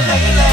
la la la